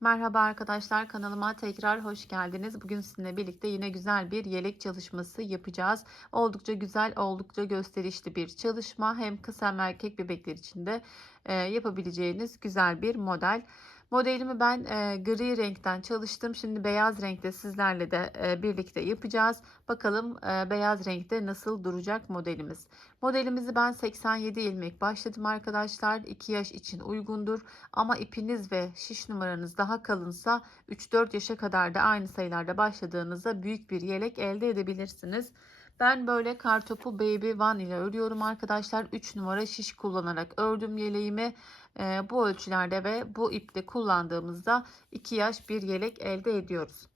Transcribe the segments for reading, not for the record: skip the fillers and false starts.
Merhaba arkadaşlar, kanalıma tekrar hoş geldiniz. Bugün sizinle birlikte yine güzel bir yelek çalışması yapacağız. Oldukça güzel, oldukça gösterişli bir çalışma. Hem kız hem erkek bebekler için de yapabileceğiniz güzel bir model. Modelimi ben gri renkten çalıştım. Şimdi beyaz renkte sizlerle de birlikte yapacağız. Bakalım beyaz renkte nasıl duracak modelimiz. Modelimizi ben 87 ilmek başladım arkadaşlar. 2 yaş için uygundur. Ama ipiniz ve şiş numaranız daha kalınsa 3-4 yaşa kadar da aynı sayılarda başladığınızda büyük bir yelek elde edebilirsiniz. Ben böyle kartopu baby one ile örüyorum arkadaşlar. 3 numara şiş kullanarak ördüm yeleğimi. Bu ölçülerde ve bu ipte kullandığımızda 2 yaş bir yelek elde ediyoruz.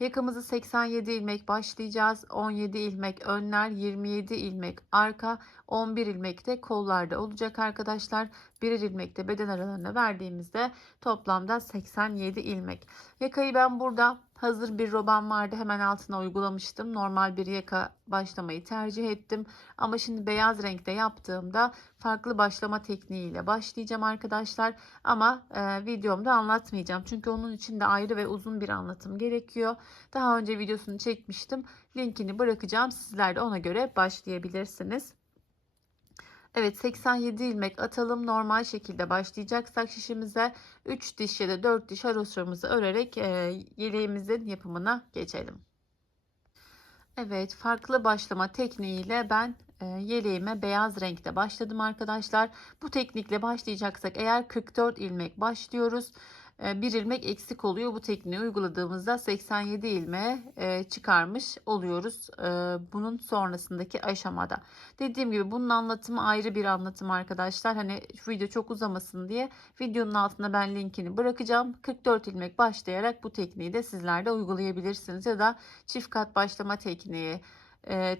Yakamızı 87 ilmek başlayacağız. 17 ilmek önler, 27 ilmek arka, 11 ilmek de kollarda olacak arkadaşlar. Birer ilmek de beden aralarına verdiğimizde toplamda 87 ilmek. Yakayı ben burada hazır bir robam vardı. Hemen altına uygulamıştım. Normal bir yaka başlamayı tercih ettim. Ama şimdi beyaz renkte yaptığımda farklı başlama tekniğiyle başlayacağım arkadaşlar. Ama videomda anlatmayacağım. Çünkü onun için de ayrı ve uzun bir anlatım gerekiyor. Daha önce videosunu çekmiştim. Linkini bırakacağım. Sizler de ona göre başlayabilirsiniz. Evet, 87 ilmek atalım. Normal şekilde başlayacaksak şişimize 3 diş ya da 4 diş haroşamızı örerek yeleğimizin yapımına geçelim. Evet, farklı başlama tekniğiyle ben yeleğime beyaz renkte başladım arkadaşlar. Bu teknikle başlayacaksak eğer 44 ilmek başlıyoruz. Bir ilmek eksik oluyor. Bu tekniği uyguladığımızda 87 ilmeğe çıkarmış oluyoruz. Bunun sonrasındaki aşamada. Dediğim gibi bunun anlatımı ayrı bir anlatım arkadaşlar. Hani şu video çok uzamasın diye videonun altına ben linkini bırakacağım. 44 ilmek başlayarak bu tekniği de sizler de uygulayabilirsiniz. Ya da çift kat başlama tekniği,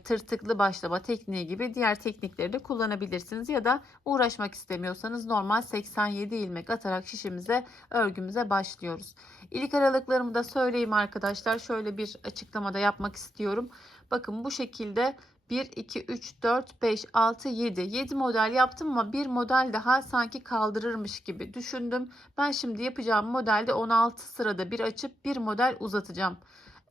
tırtıklı başlama tekniği gibi diğer teknikleri de kullanabilirsiniz. Ya da uğraşmak istemiyorsanız normal 87 ilmek atarak şişimize, örgümüze başlıyoruz. İlk aralıklarımı da söyleyeyim arkadaşlar. Şöyle bir açıklamada yapmak istiyorum. Bakın bu şekilde 1, 2, 3, 4, 5, 6, 7. 7 model yaptım ama bir model daha sanki kaldırırmış gibi düşündüm. Ben şimdi yapacağım modelde 16 sırada bir açıp bir model uzatacağım.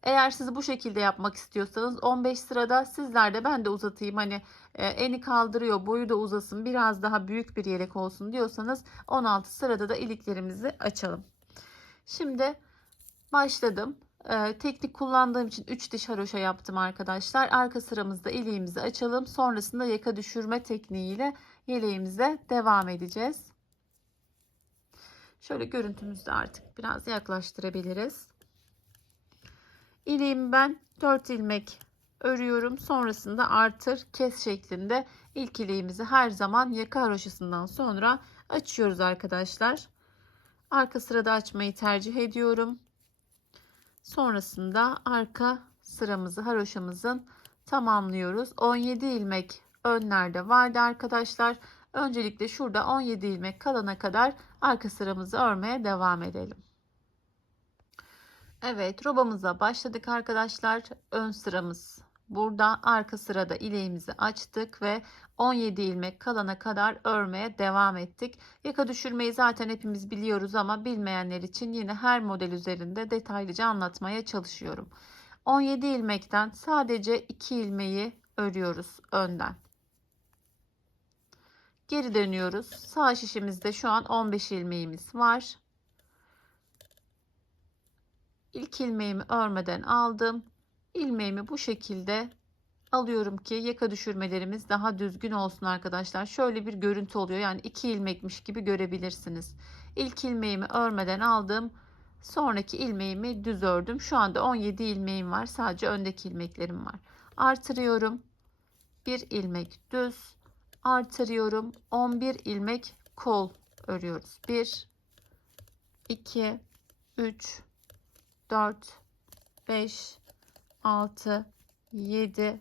Eğer siz bu şekilde yapmak istiyorsanız 15 sırada sizler de ben de uzatayım, hani eni kaldırıyor, boyu da uzasın, biraz daha büyük bir yelek olsun diyorsanız 16 sırada da iliklerimizi açalım. Şimdi başladım. Teknik kullandığım için 3 diş haroşa yaptım arkadaşlar. Arka sıramızda iliğimizi açalım. Sonrasında yaka düşürme tekniğiyle yeleğimize devam edeceğiz. Şöyle görüntümüzü de artık biraz yaklaştırabiliriz. İliğimi ben 4 ilmek örüyorum. Sonrasında artır kes şeklinde ilk iliğimizi her zaman yaka haroşasından sonra açıyoruz arkadaşlar. Arka sırada açmayı tercih ediyorum. Sonrasında arka sıramızı, haroşamızın tamamlıyoruz. 17 ilmek önlerde vardı arkadaşlar. Öncelikle şurada 17 ilmek kalana kadar arka sıramızı örmeye devam edelim. Evet, robamıza başladık arkadaşlar. Ön sıramız burada, arka sırada ileğimizi açtık ve 17 ilmek kalana kadar örmeye devam ettik. Yaka düşürmeyi zaten hepimiz biliyoruz ama bilmeyenler için yine her model üzerinde detaylıca anlatmaya çalışıyorum. 17 ilmekten sadece 2 ilmeği örüyoruz önden. Geri dönüyoruz. Sağ şişimizde şu an 15 ilmeğimiz var. İlk ilmeğimi örmeden aldım. İlmeğimi bu şekilde alıyorum ki yaka düşürmelerimiz daha düzgün olsun arkadaşlar. Şöyle bir görüntü oluyor. Yani 2 ilmekmiş gibi görebilirsiniz. İlk ilmeğimi örmeden aldım. Sonraki ilmeğimi düz ördüm. Şu anda 17 ilmeğim var. Sadece öndeki ilmeklerim var. Artırıyorum. 1 ilmek düz. Artırıyorum. 11 ilmek kol örüyoruz. 1, 2, 3, 4, 5, 6, 7,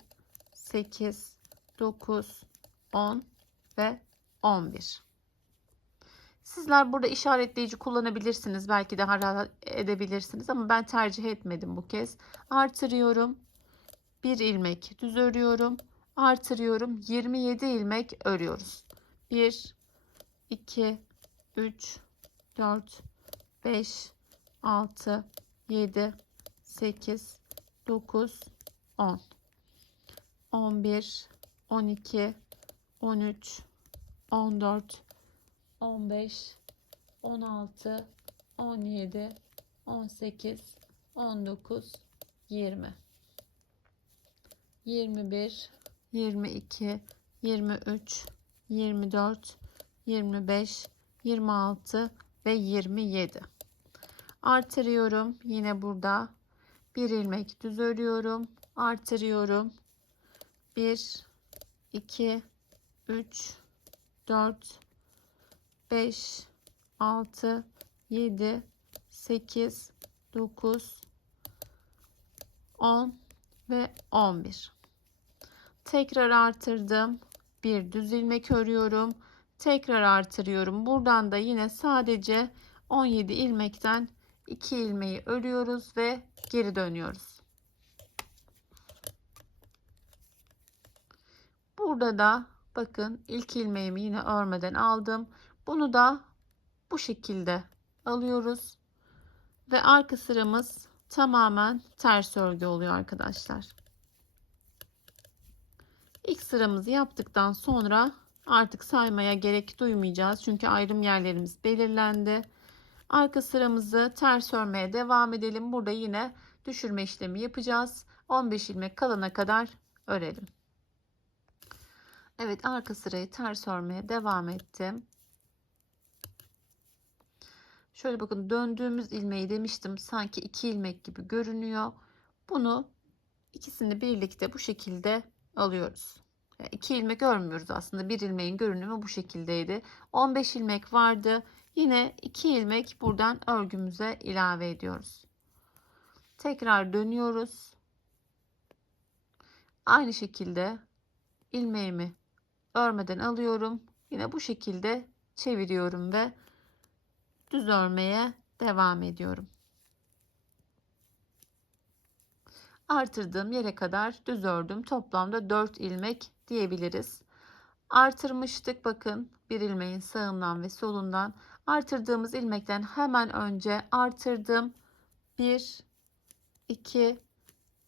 8, 9, 10 ve 11. Sizler burada işaretleyici kullanabilirsiniz. Belki daha rahat edebilirsiniz ama ben tercih etmedim bu kez. Artırıyorum. 1 ilmek düz örüyorum. Artırıyorum. 27 ilmek örüyoruz. 1, 2, 3, 4, 5, 6, 7, 8, 9, 10, 11, 12, 13, 14, 15, 16, 17, 18, 19, 20, 21, 22, 23, 24, 25, 26 ve 27. Artırıyorum. Yine burada bir ilmek düz örüyorum. Artırıyorum. 1, 2, 3, 4, 5, 6, 7, 8, 9, 10 ve 11. Tekrar artırdım. Bir düz ilmek örüyorum. Tekrar artırıyorum. Buradan da yine sadece 17 ilmekten 2 ilmeği örüyoruz ve geri dönüyoruz. Burada da bakın ilk ilmeğimi yine örmeden aldım. Bunu da bu şekilde alıyoruz ve arka sıramız tamamen ters örgü oluyor arkadaşlar. İlk sıramızı yaptıktan sonra artık saymaya gerek duymayacağız. Çünkü ayrım yerlerimiz belirlendi. Arka sıramızı ters örmeye devam edelim. Burada yine düşürme işlemi yapacağız. 15 ilmek kalana kadar örelim. Evet, arka sırayı ters örmeye devam ettim. Şöyle bakın, döndüğümüz ilmeği demiştim sanki 2 ilmek gibi görünüyor. Bunu ikisini birlikte bu şekilde alıyoruz. 2 ilmek örmüyoruz aslında. Bir ilmeğin görünümü bu şekildeydi. 15 ilmek vardı. Yine 2 ilmek buradan örgümüze ilave ediyoruz. Tekrar dönüyoruz. Aynı şekilde ilmeğimi örmeden alıyorum. Yine bu şekilde çeviriyorum ve düz örmeye devam ediyorum. Artırdığım yere kadar düz ördüm. Toplamda 4 ilmek diyebiliriz. Artırmıştık bakın, bir ilmeğin sağından ve solundan. Artırdığımız ilmekten hemen önce artırdım. 1, 2,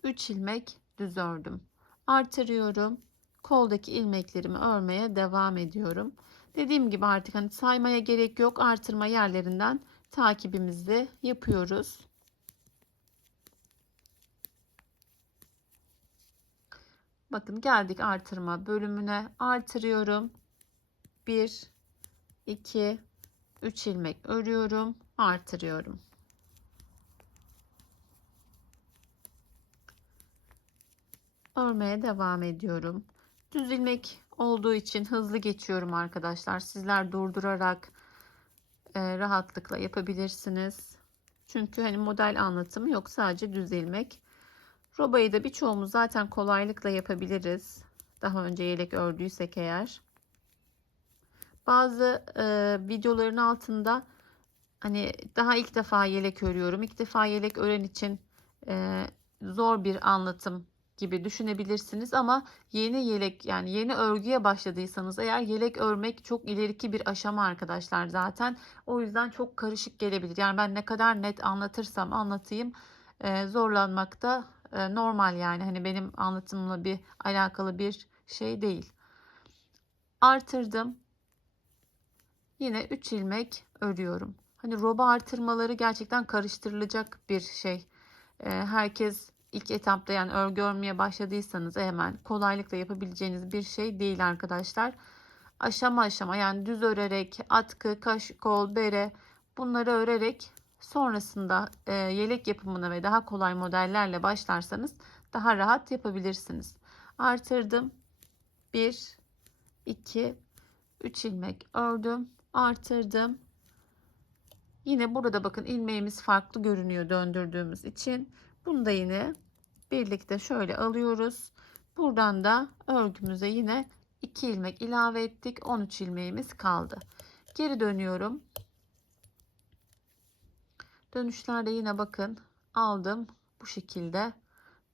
3 ilmek düz ördüm. Artırıyorum. Koldaki ilmeklerimi örmeye devam ediyorum. Dediğim gibi artık hani saymaya gerek yok. Artırma yerlerinden takibimizi yapıyoruz. Bakın geldik artırma bölümüne. Artırıyorum. 1, 2, 3 ilmek örüyorum. Artırıyorum. Örmeye devam ediyorum. Düz ilmek olduğu için hızlı geçiyorum arkadaşlar. Sizler durdurarak rahatlıkla yapabilirsiniz. Çünkü hani model anlatımı yok, sadece düz ilmek. Robayı da birçoğumuz zaten kolaylıkla yapabiliriz. Daha önce yelek ördüysek eğer. Bazı videoların altında hani daha ilk defa yelek örüyorum, İlk defa yelek ören için zor bir anlatım gibi düşünebilirsiniz ama yeni yelek, yani yeni örgüye başladıysanız eğer, yelek örmek çok ileriki bir aşama arkadaşlar zaten. O yüzden çok karışık gelebilir. Yani ben ne kadar net anlatırsam anlatayım zorlanmakta normal, yani hani benim anlatımla bir alakalı bir şey değil. Artırdım. Yine 3 ilmek örüyorum. Hani roba artırmaları gerçekten karıştırılacak bir şey. Herkes ilk etapta, yani örgü örmeye başladıysanız hemen kolaylıkla yapabileceğiniz bir şey değil arkadaşlar. Aşama aşama, yani düz örerek atkı, kaş, kol, bere, bunları örerek sonrasında yelek yapımına ve daha kolay modellerle başlarsanız daha rahat yapabilirsiniz. Artırdım. 1, 2, 3 ilmek ördüm. Artırdım. Yine burada bakın ilmeğimiz farklı görünüyor döndürdüğümüz için. Bunu da yine birlikte şöyle alıyoruz. Buradan da örgümüze yine 2 ilmek ilave ettik. 13 ilmeğimiz kaldı. Geri dönüyorum. Dönüşlerde yine bakın aldım. Bu şekilde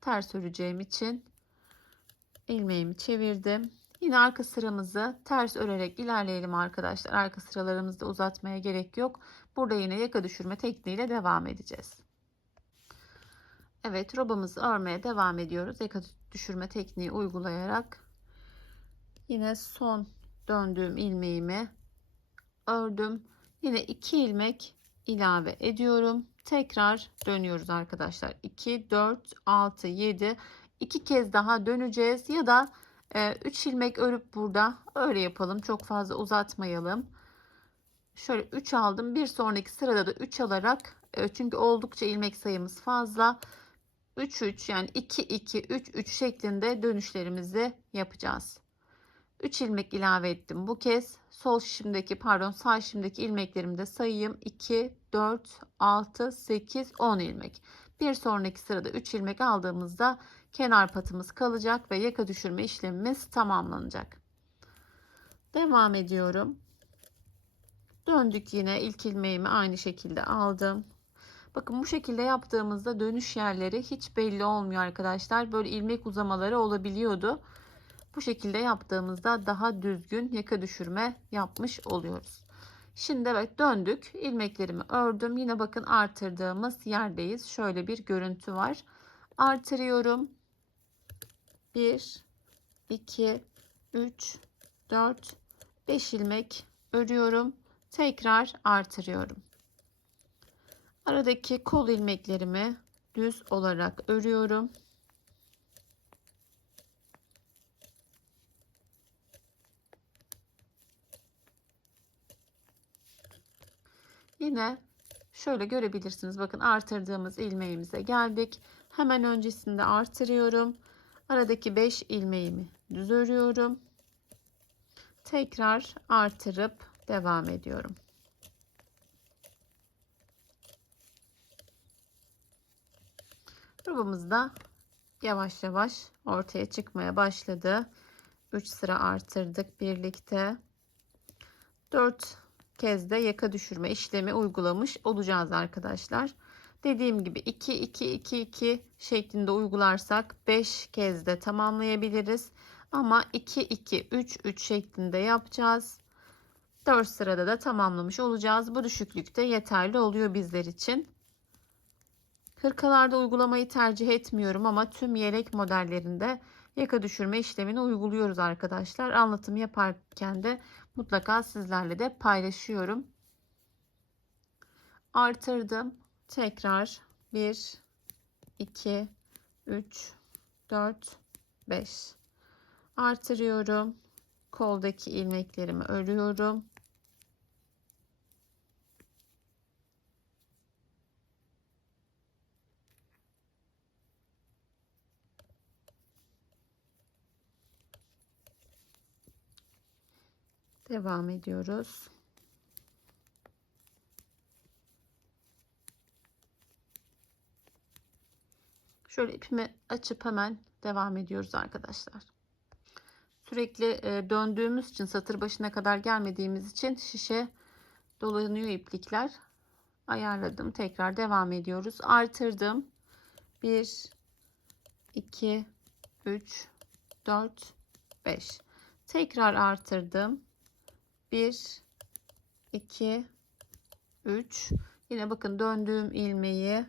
ters öreceğim için ilmeğimi çevirdim. Yine arka sıramızı ters örerek ilerleyelim arkadaşlar. Arka sıralarımızda uzatmaya gerek yok. Burada yine yaka düşürme tekniğiyle devam edeceğiz. Evet, robamızı örmeye devam ediyoruz. Yaka düşürme tekniği uygulayarak yine son döndüğüm ilmeğimi ördüm. Yine 2 ilmek ilave ediyorum. Tekrar dönüyoruz arkadaşlar. 2, 4, 6, 7. 2 kez daha döneceğiz ya da 3 ilmek örüp burada öyle yapalım. Çok fazla uzatmayalım. Şöyle 3 aldım. Bir sonraki sırada da 3 alarak çünkü oldukça ilmek sayımız fazla. 3 3 yani 2 2 3 3 şeklinde dönüşlerimizi yapacağız. 3 ilmek ilave ettim. Bu kez sol şişimdeki pardon sağ şişimdeki ilmeklerimi de sayayım. 2 4 6 8 10 ilmek. Bir sonraki sırada 3 ilmek aldığımızda kenar patımız kalacak ve yaka düşürme işlemimiz tamamlanacak. Devam ediyorum. Döndük, yine ilk ilmeğimi aynı şekilde aldım. Bakın bu şekilde yaptığımızda dönüş yerleri hiç belli olmuyor arkadaşlar. Böyle ilmek uzamaları olabiliyordu. Bu şekilde yaptığımızda daha düzgün yaka düşürme yapmış oluyoruz. Şimdi evet, döndük. İlmeklerimi ördüm. Yine bakın artırdığımız yerdeyiz. Şöyle bir görüntü var. Artırıyorum. 1, 2, 3, 4, 5 ilmek örüyorum. Tekrar artırıyorum. Aradaki kol ilmeklerimi düz olarak örüyorum. Yine şöyle görebilirsiniz. Bakın artırdığımız ilmeğimize geldik. Hemen öncesinde artırıyorum. Aradaki 5 ilmeğimi düz örüyorum. Tekrar artırıp devam ediyorum. Robamız da yavaş yavaş ortaya çıkmaya başladı. 3 sıra artırdık birlikte. 4 kez de yaka düşürme işlemi uygulamış olacağız arkadaşlar. Dediğim gibi 2 2 2 2 şeklinde uygularsak 5 kez de tamamlayabiliriz. Ama 2 2 3 3 şeklinde yapacağız. 4 sırada da tamamlamış olacağız. Bu düşüklükte yeterli oluyor bizler için. Hırkalarda uygulamayı tercih etmiyorum ama tüm yelek modellerinde yaka düşürme işlemini uyguluyoruz arkadaşlar. Anlatım yaparken de mutlaka sizlerle de paylaşıyorum. Artırdım. Tekrar 1, 2, 3, 4, 5. Artırıyorum. Koldaki ilmeklerimi örüyorum. Devam ediyoruz. Şöyle ipimi açıp hemen devam ediyoruz arkadaşlar. Sürekli döndüğümüz için, satır başına kadar gelmediğimiz için şişe dolanıyor iplikler. Ayarladım. Tekrar devam ediyoruz. Artırdım. 1, 2, 3, 4, 5. Tekrar artırdım. 1, 2, 3. Yine bakın döndüğüm ilmeği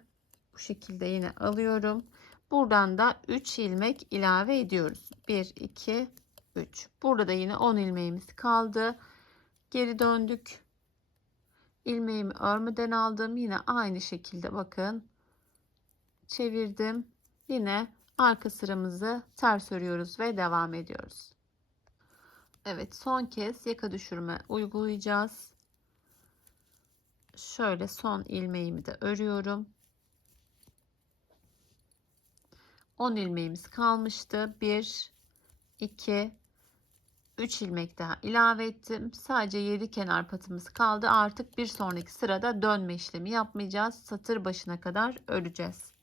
bu şekilde yine alıyorum. Buradan da 3 ilmek ilave ediyoruz. 1, 2, 3. Burada da yine 10 ilmeğimiz kaldı. Geri döndük. İlmeğimi örmeden aldım. Yine aynı şekilde bakın çevirdim. Yine arka sıramızı ters örüyoruz ve devam ediyoruz. Evet, son kez yaka düşürme uygulayacağız. Şöyle son ilmeğimi de örüyorum. 10 ilmeğimiz kalmıştı. 1, 2, 3 ilmek daha ilave ettim. Sadece 7 kenar patımız kaldı. Artık bir sonraki sırada dönme işlemi yapmayacağız. Satır başına kadar öreceğiz.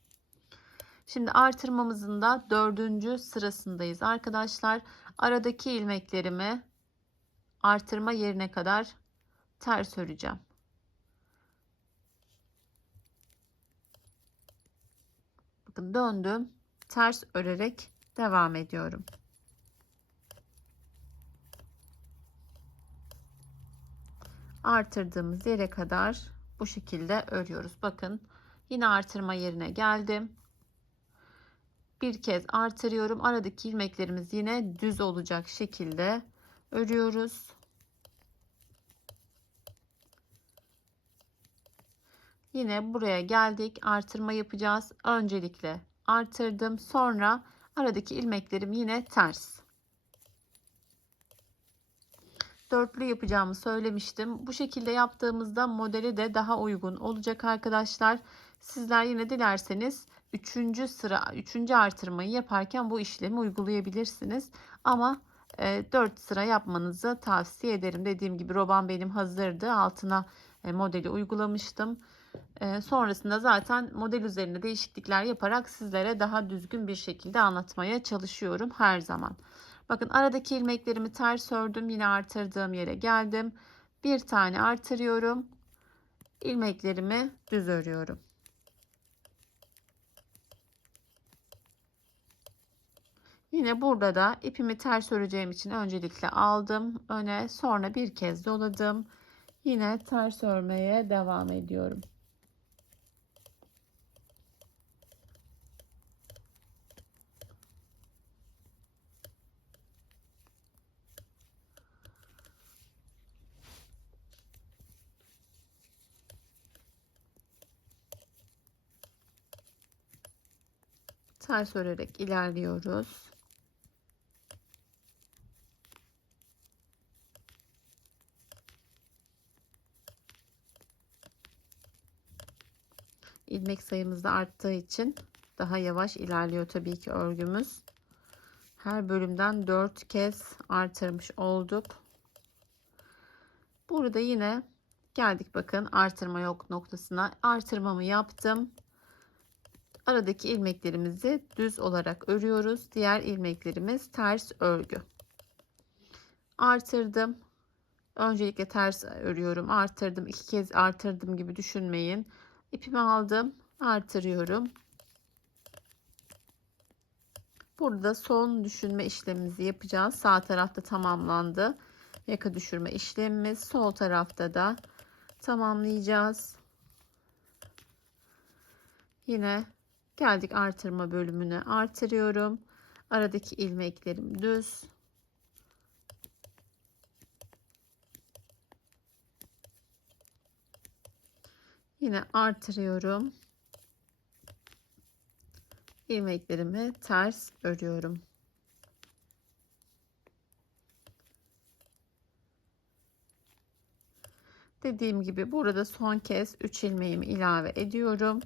Şimdi artırmamızın da 4. sırasındayız arkadaşlar. Aradaki ilmeklerimi artırma yerine kadar ters öreceğim. Bakın döndüm. Ters örerek devam ediyorum. artırdığımız yere kadar bu şekilde örüyoruz. Bakın yine artırma yerine geldim. Bir kez artırıyorum. Aradaki ilmeklerimiz yine düz olacak şekilde örüyoruz. Yine buraya geldik. Artırma yapacağız. Öncelikle artırdım. Sonra aradaki ilmeklerim yine ters. Dörtlü yapacağımı söylemiştim. Bu şekilde yaptığımızda modeli de daha uygun olacak arkadaşlar. Sizler yine dilerseniz 3. artırmayı yaparken bu işlemi uygulayabilirsiniz. Ama 4 sıra yapmanızı tavsiye ederim. Dediğim gibi roban benim hazırdı. Altına modeli uygulamıştım. Sonrasında zaten model üzerinde değişiklikler yaparak sizlere daha düzgün bir şekilde anlatmaya çalışıyorum her zaman. Bakın aradaki ilmeklerimi ters ördüm. Yine artırdığım yere geldim. Bir tane artırıyorum. İlmeklerimi düz örüyorum. Yine burada da ipimi ters öreceğim için öncelikle aldım öne, sonra bir kez doladım. Yine ters örmeye devam ediyorum. Ters örerek ilerliyoruz. İlmek sayımız da arttığı için daha yavaş ilerliyor tabii ki örgümüz. Her bölümden 4 kez artırmış olduk. Burada yine geldik, bakın artırma yok noktasına. Artırmamı yaptım. Aradaki ilmeklerimizi düz olarak örüyoruz. Diğer ilmeklerimiz ters örgü. Artırdım. Öncelikle ters örüyorum. Artırdım. 2 kez artırdım gibi düşünmeyin. İpimi aldım. Artırıyorum. Burada son düşürme işlemimizi yapacağız. Sağ tarafta tamamlandı. Yaka düşürme işlemimiz. Sol tarafta da tamamlayacağız. Yine geldik artırma bölümüne. Artırıyorum. Aradaki ilmeklerim düz. Yine artırıyorum. İlmeklerimi ters örüyorum. Dediğim gibi burada son kez 3 ilmeğimi ilave ediyorum.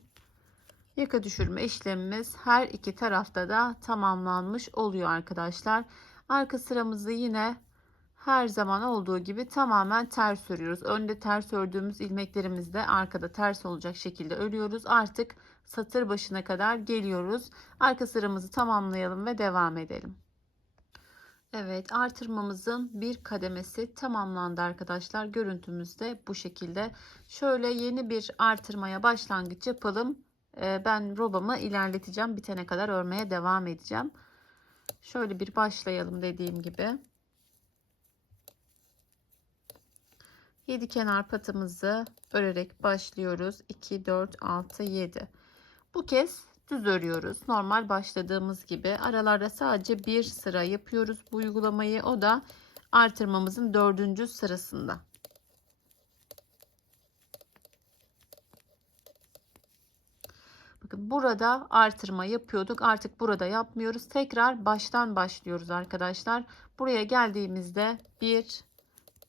Yaka düşürme işlemimiz her iki tarafta da tamamlanmış oluyor arkadaşlar. Arka sıramızı yine her zaman olduğu gibi tamamen ters örüyoruz. Önde ters ördüğümüz ilmeklerimizi de arkada ters olacak şekilde örüyoruz. Artık satır başına kadar geliyoruz. Arka sıramızı tamamlayalım ve devam edelim. Evet, artırmamızın bir kademesi tamamlandı arkadaşlar. Görüntümüz de bu şekilde. Şöyle yeni bir artırmaya başlangıç yapalım. Ben robamı ilerleteceğim. Bitene kadar örmeye devam edeceğim. Şöyle bir başlayalım dediğim gibi. 7 kenar patımızı örerek başlıyoruz. 2, 4, 6, 7. Bu kez düz örüyoruz. Normal başladığımız gibi aralarda sadece bir sıra yapıyoruz bu uygulamayı. O da artırmamızın 4. sırasında. Bakın burada artırma yapıyorduk. Artık burada yapmıyoruz. Tekrar baştan başlıyoruz arkadaşlar. Buraya geldiğimizde 1,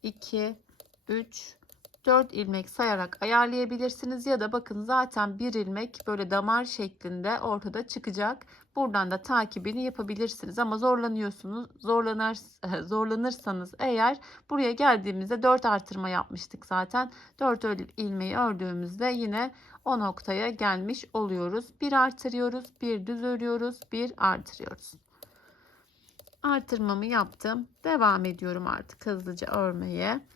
2, 3, 4 ilmek sayarak ayarlayabilirsiniz ya da bakın zaten bir ilmek böyle damar şeklinde ortada çıkacak. Buradan da takibini yapabilirsiniz ama zorlanırsanız eğer buraya geldiğimizde 4 artırma yapmıştık zaten. 4 ilmeği ördüğümüzde yine o noktaya gelmiş oluyoruz. Bir artırıyoruz, bir düz örüyoruz, bir artırıyoruz. Artırmamı yaptım. Devam ediyorum artık hızlıca örmeye.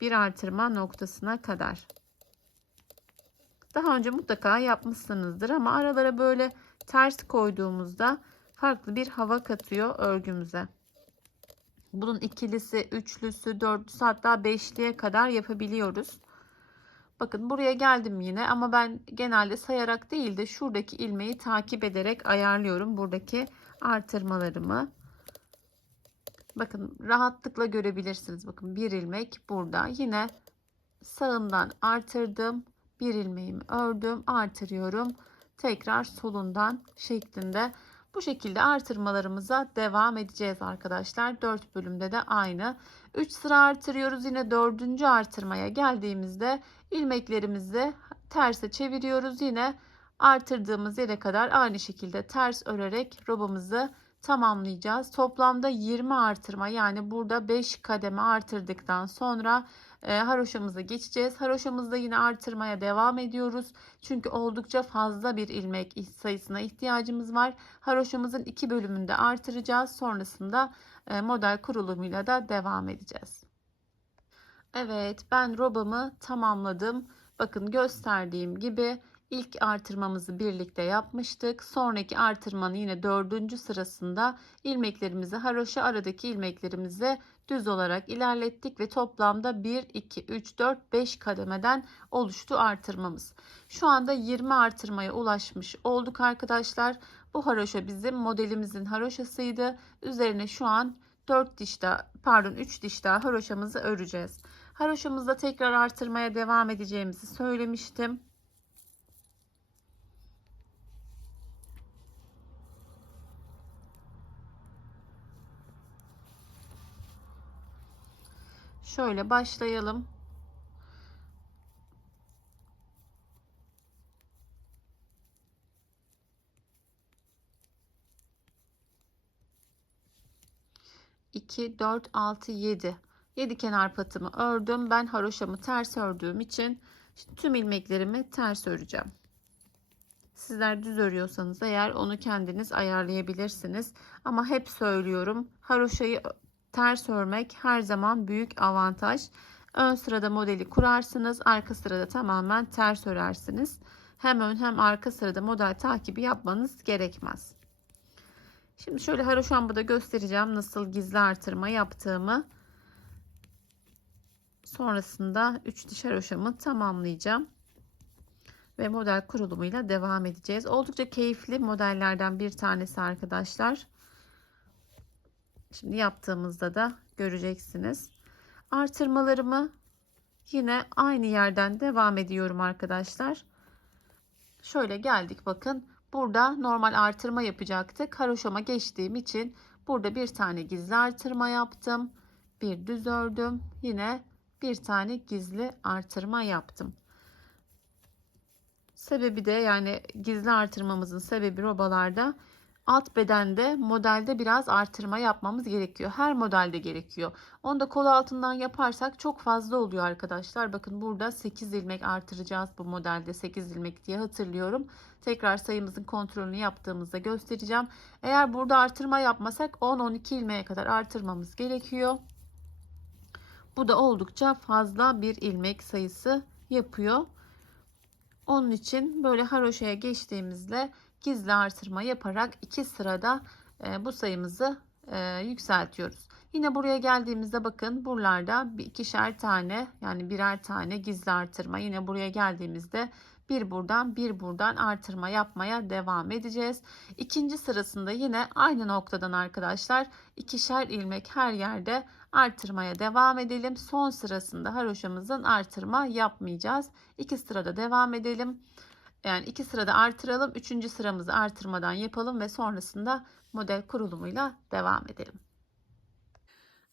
Bir artırma noktasına kadar. Daha önce mutlaka yapmışsınızdır ama aralara böyle ters koyduğumuzda farklı bir hava katıyor örgümüze. Bunun ikilisi, üçlüsü, dörtlüsü, hatta beşliye kadar yapabiliyoruz. Bakın buraya geldim yine, ama ben genelde sayarak değil de şuradaki ilmeği takip ederek ayarlıyorum buradaki artırmalarımı. Bakın rahatlıkla görebilirsiniz. Bakın bir ilmek burada. Yine sağından artırdım. Bir ilmeğimi ördüm. Artırıyorum. Tekrar solundan şeklinde. Bu şekilde artırmalarımıza devam edeceğiz arkadaşlar. 4 bölümde de aynı. 3 sıra artırıyoruz. Yine 4. artırmaya geldiğimizde ilmeklerimizi terse çeviriyoruz. Yine artırdığımız yere kadar aynı şekilde ters örerek robamızı tamamlayacağız. Toplamda 20 artırma, yani burada 5 kademe artırdıktan sonra haroşamıza geçeceğiz. Haroşamızda yine artırmaya devam ediyoruz. Çünkü oldukça fazla bir ilmek sayısına ihtiyacımız var. Haroşamızın 2 bölümünde artıracağız. Sonrasında model kurulumuyla da devam edeceğiz. Evet, ben robamı tamamladım. Bakın gösterdiğim gibi ilk artırmamızı birlikte yapmıştık. Sonraki artırmanın yine 4. sırasında ilmeklerimizi haroşa, aradaki ilmeklerimizi düz olarak ilerlettik ve toplamda 1 2 3 4 5 kademeden oluştu artırmamız. Şu anda 20 artırmaya ulaşmış olduk arkadaşlar. Bu haroşa bizim modelimizin haroşasıydı. Üzerine şu an 3 diş daha haroşamızı öreceğiz. Haroşamızda tekrar artırmaya devam edeceğimizi söylemiştim. Şöyle başlayalım. İki, 4, 6, 7. 7 kenar patımı ördüm. Ben haroşamı ters ördüğüm için tüm ilmeklerimi ters öreceğim. Sizler düz örüyorsanız eğer onu kendiniz ayarlayabilirsiniz. Ama hep söylüyorum, haroşayı ters örmek her zaman büyük avantaj. Ön sırada modeli kurarsınız, arka sırada tamamen ters örersiniz. Hem ön hem arka sırada model takibi yapmanız gerekmez. Şimdi şöyle haroşamda da göstereceğim nasıl gizli artırma yaptığımı. Sonrasında 3 diş haroşamı tamamlayacağım ve model kurulumuyla devam edeceğiz. Oldukça keyifli modellerden bir tanesi arkadaşlar. Şimdi yaptığımızda da göreceksiniz. Artırmalarımı yine aynı yerden devam ediyorum arkadaşlar. Şöyle geldik, bakın. Burada normal artırma yapacaktık. Haroşama geçtiğim için burada bir tane gizli artırma yaptım. Bir düz ördüm. Yine bir tane gizli artırma yaptım. Sebebi de, yani gizli artırmamızın sebebi, robalarda alt bedende, modelde biraz artırma yapmamız gerekiyor. Her modelde gerekiyor. Onu da kol altından yaparsak çok fazla oluyor arkadaşlar. Bakın burada 8 ilmek artıracağız bu modelde. 8 ilmek diye hatırlıyorum. Tekrar sayımızın kontrolünü yaptığımızda göstereceğim. Eğer burada artırma yapmasak 10-12 ilmeğe kadar artırmamız gerekiyor. Bu da oldukça fazla bir ilmek sayısı yapıyor. Onun için böyle haroşaya geçtiğimizde gizli artırma yaparak 2 sırada bu sayımızı yükseltiyoruz. Yine buraya geldiğimizde bakın buralarda ikişer tane, yani birer tane gizli artırma. Yine buraya geldiğimizde bir buradan bir buradan artırma yapmaya devam edeceğiz. İkinci sırasında yine aynı noktadan arkadaşlar ikişer ilmek her yerde artırmaya devam edelim. Son sırasında haroşamızın artırma yapmayacağız. 2 sırada devam edelim. Yani 2 sırada artıralım. 3. sıramızı artırmadan yapalım ve sonrasında model kurulumuyla devam edelim.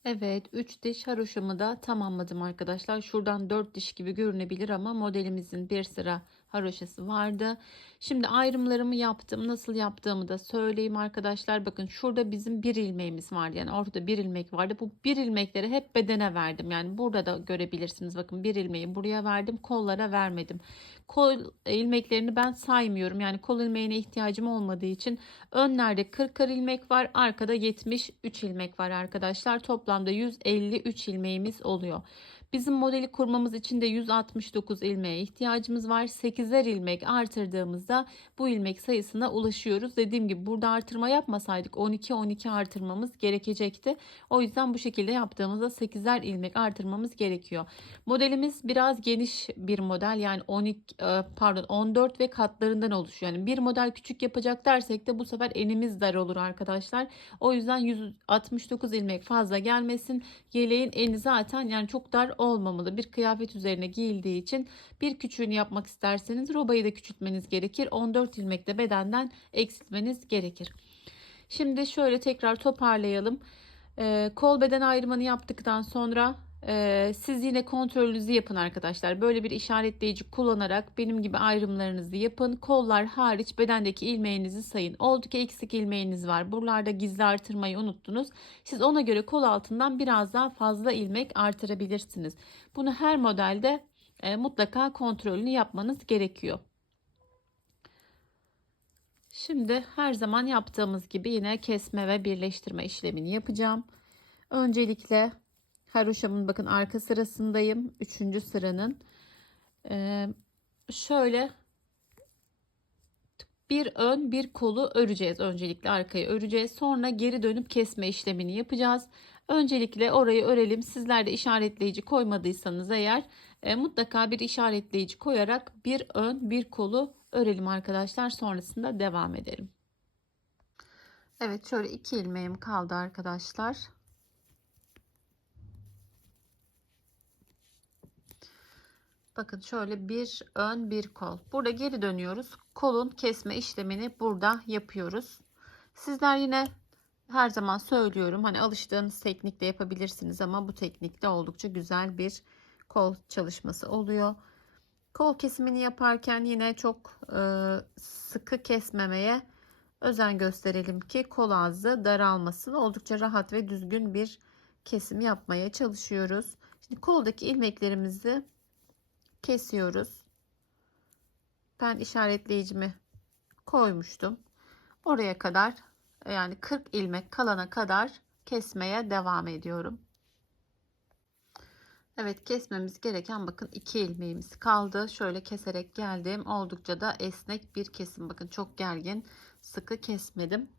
Evet, 3 diş haroşamı da tamamladım arkadaşlar. Şuradan 4 diş gibi görünebilir ama modelimizin bir sıra haroşası vardı. Şimdi ayrımlarımı yaptım. Nasıl yaptığımı da söyleyeyim arkadaşlar. Bakın şurada bizim bir ilmeğimiz vardı. Yani ortada bir ilmek vardı. Bu bir ilmekleri hep bedene verdim. Yani burada da görebilirsiniz. Bakın bir ilmeği buraya verdim. Kollara vermedim. Kol ilmeklerini ben saymıyorum. Yani kol ilmeğine ihtiyacım olmadığı için önlerde 40'ar ilmek var. Arkada 73 ilmek var arkadaşlar. Toplamda 153 ilmeğimiz oluyor. Bizim modeli kurmamız için de 169 ilmeğe ihtiyacımız var. 8'er ilmek artırdığımızda bu ilmek sayısına ulaşıyoruz. Dediğim gibi burada artırma yapmasaydık 12 artırmamız gerekecekti. O yüzden bu şekilde yaptığımızda 8'er ilmek artırmamız gerekiyor. Modelimiz biraz geniş bir model, yani 14 ve katlarından oluşuyor. Yani bir model küçük yapacak dersek de bu sefer enimiz dar olur arkadaşlar. O yüzden 169 ilmek fazla gelmesin. Yeleğin eni zaten yani çok dar olmamalı. Bir kıyafet üzerine giyildiği için bir küçüğünü yapmak isterseniz robayı da küçültmeniz gerekir. 14 ilmek de bedenden eksiltmeniz gerekir. Şimdi şöyle tekrar toparlayalım. Kol beden ayrımını yaptıktan sonra siz yine kontrolünüzü yapın arkadaşlar. Böyle bir işaretleyici kullanarak benim gibi ayrımlarınızı yapın. Kollar hariç bedendeki ilmeğinizi sayın. Oldu ki eksik ilmeğiniz var. Buralarda gizli artırmayı unuttunuz. Siz ona göre kol altından biraz daha fazla ilmek artırabilirsiniz. Bunu her modelde mutlaka kontrolünü yapmanız gerekiyor. Şimdi her zaman yaptığımız gibi yine kesme ve birleştirme işlemini yapacağım. Öncelikle haroşamın bakın arka sırasındayım. 3. sıranın. Şöyle bir ön bir kolu öreceğiz. Öncelikle arkayı öreceğiz. Sonra geri dönüp kesme işlemini yapacağız. Öncelikle orayı örelim. Sizler de işaretleyici koymadıysanız eğer mutlaka bir işaretleyici koyarak bir ön bir kolu örelim arkadaşlar. Sonrasında devam edelim. Evet, şöyle 2 ilmeğim kaldı arkadaşlar. Bakın şöyle bir ön bir kol. Burada geri dönüyoruz. Kolun kesme işlemini burada yapıyoruz. Sizler yine her zaman söylüyorum, hani alıştığınız teknikle yapabilirsiniz ama bu teknikte oldukça güzel bir kol çalışması oluyor. Kol kesimini yaparken yine çok sıkı kesmemeye özen gösterelim ki kol ağzı daralmasın. Oldukça rahat ve düzgün bir kesim yapmaya çalışıyoruz. Şimdi koldaki ilmeklerimizi kesiyoruz. Ben işaretleyicimi koymuştum. Oraya kadar, yani 40 ilmek kalana kadar kesmeye devam ediyorum. Evet, kesmemiz gereken bakın 2 ilmeğimiz kaldı. Şöyle keserek geldim. Oldukça da esnek bir kesim. Bakın çok gergin, sıkı kesmedim.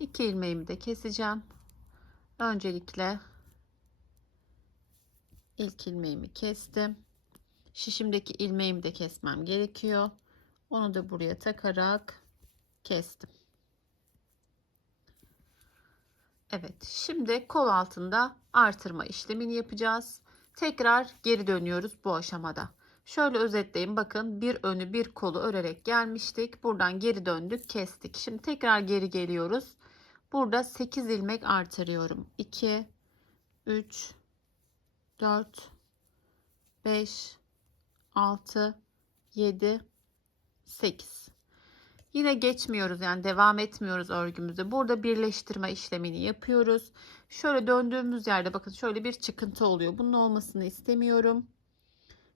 2 ilmeğimi de keseceğim. Öncelikle ilk ilmeğimi kestim. Şişimdeki ilmeğimi de kesmem gerekiyor. Onu da buraya takarak kestim. Evet, şimdi kol altında artırma işlemini yapacağız. Tekrar geri dönüyoruz bu aşamada. Şöyle özetleyeyim, bakın bir önü bir kolu örerek gelmiştik. Buradan geri döndük, kestik. Şimdi tekrar geri geliyoruz. Burada 8 ilmek artırıyorum. 2 3 4 5 6 7 8. Yine geçmiyoruz, yani devam etmiyoruz örgümüze. Burada birleştirme işlemini yapıyoruz. Şöyle döndüğümüz yerde bakın şöyle bir çıkıntı oluyor. Bunun olmasını istemiyorum.